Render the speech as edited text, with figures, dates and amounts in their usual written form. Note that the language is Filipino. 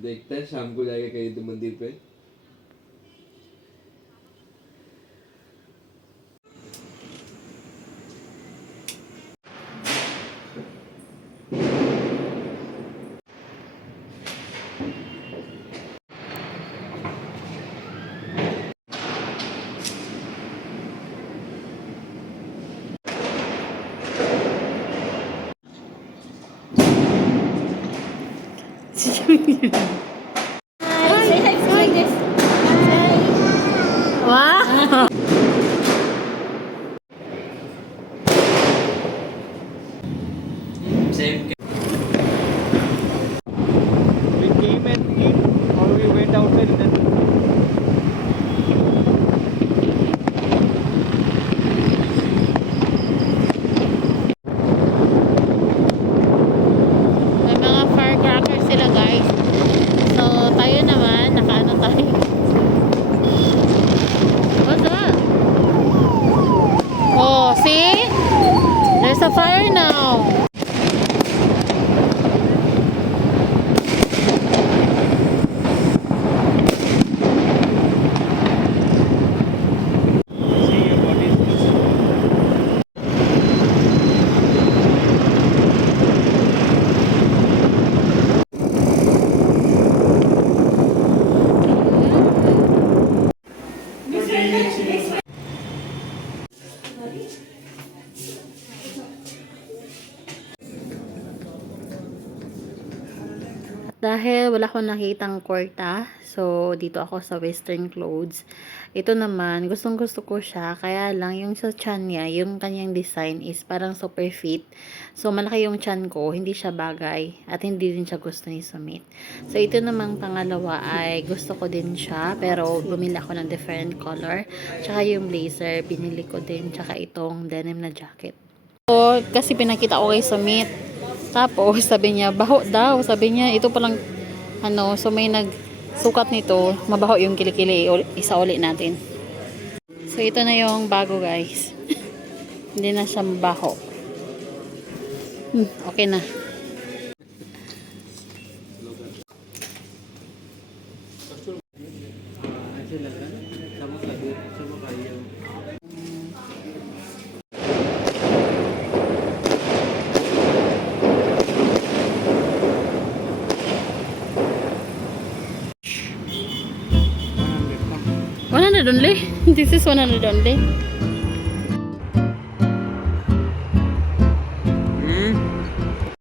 देखते हैं शाम को जाके कहीं तो मंदिर पे। Hi, say hi, say like this. Wow! Same. We came and eat, or we went outside and then. May mga firecrackers sila guys. So, tayo naman, nakaano tayo. What's that? Oh, see? There's a fire now. See your body is just. Dahil wala akong nakitang kwarta, so dito ako sa western clothes. Ito naman, gustong gusto ko siya, kaya lang yung sa chan niya, yung kanyang design is parang super fit. So malaki yung chan ko, hindi siya bagay, at hindi din siya gusto ni Sumit. So ito namang pangalawa ay gusto ko din siya, pero bumili ako ng different color. Tsaka yung blazer, binili ko din, tsaka itong denim na jacket. So, kasi pinakita ko kay Sumit. Tapos, sabi niya, baho daw. Sabi niya, ito palang, so may nagsukat nito. Mabaho yung kilikili. Isa uli natin. So, ito na yung bago, guys. Hindi na siya mabaho. Okay na. $100 only? This is $100 only.